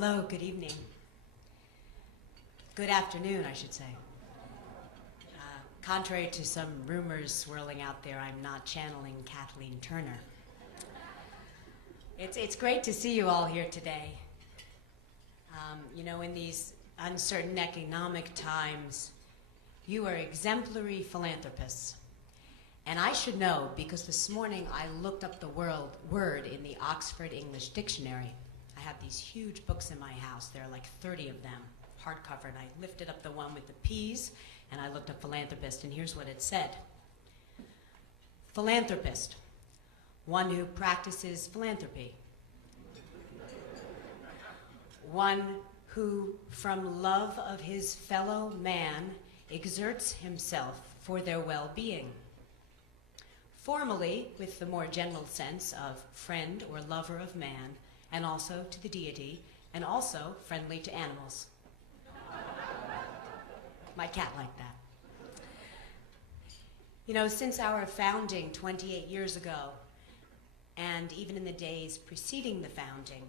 Hello, good evening. Good afternoon, I should say. Contrary to some rumors swirling out there, I'm not channeling Kathleen Turner. It's great to see you all here today. In these uncertain economic times, you are exemplary philanthropists. And I should know because this morning I looked up the word in the Oxford English Dictionary. I have these huge books in my house. There are like 30 of them, hardcover, and I lifted up the one with the P's, and I looked up philanthropist, and here's what it said. Philanthropist, one who practices philanthropy. One who, from love of his fellow man, exerts himself for their well-being. Formally, with the more general sense of friend or lover of man, and also to the deity, and also friendly to animals. My cat liked that. Since our founding 28 years ago, and even in the days preceding the founding,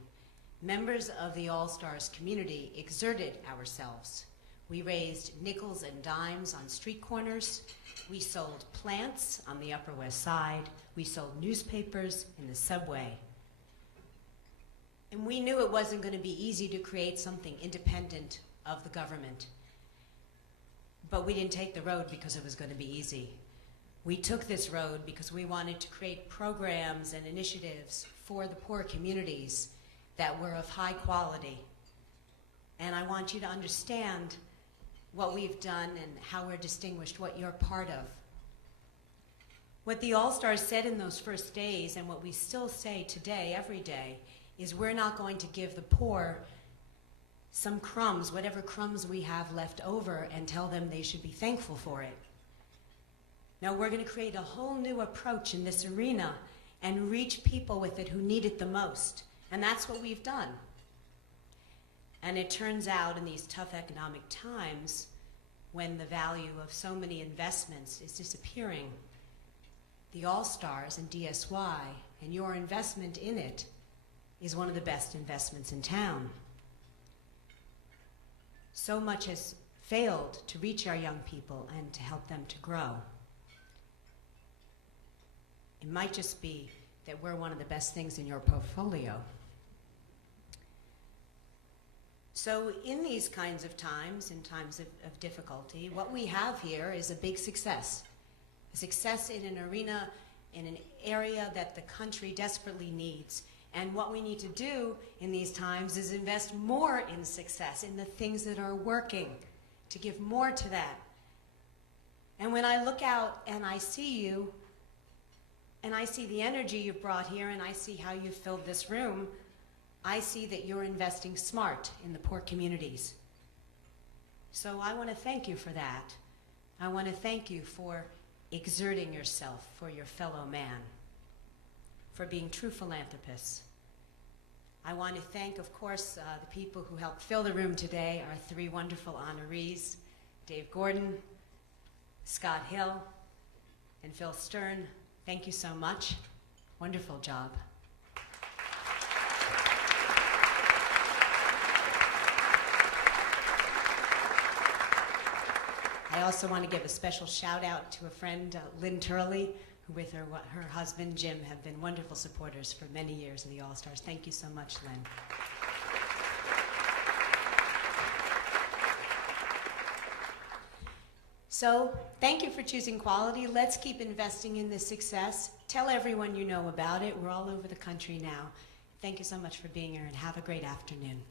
members of the All-Stars community exerted ourselves. We raised nickels and dimes on street corners. We sold plants on the Upper West Side. We sold newspapers in the subway. And we knew it wasn't going to be easy to create something independent of the government. But we didn't take the road because it was going to be easy. We took this road because we wanted to create programs and initiatives for the poor communities that were of high quality. And I want you to understand what we've done and how we're distinguished, what you're part of. What the All-Stars said in those first days, and what we still say today, every day, is we're not going to give the poor some crumbs, whatever crumbs we have left over, and tell them they should be thankful for it. No, we're going to create a whole new approach in this arena and reach people with it who need it the most. And that's what we've done. And it turns out in these tough economic times, when the value of so many investments is disappearing, the All-Stars and DSY and your investment in it is one of the best investments in town. So much has failed to reach our young people and to help them to grow. It might just be that we're one of the best things in your portfolio. So in these kinds of times, in times of difficulty, what we have here is a big success. A success in an arena, in an area that the country desperately needs. And what we need to do in these times is invest more in success, in the things that are working, to give more to that. And when I look out and I see you, and I see the energy you've brought here, and I see how you've filled this room, I see that you're investing smart in the poor communities. So I want to thank you for that. I want to thank you for exerting yourself for your fellow man, for being true philanthropists. I want to thank, of course, the people who helped fill the room today, our three wonderful honorees, Dave Gordon, Scott Hill, and Phil Stern. Thank you so much. Wonderful job. I also want to give a special shout out to a friend, Lynn Turley, who with her husband, Jim, have been wonderful supporters for many years of the All-Stars. Thank you so much, Lynn. So, thank you for choosing quality. Let's keep investing in this success. Tell everyone you know about it. We're all over the country now. Thank you so much for being here, and have a great afternoon.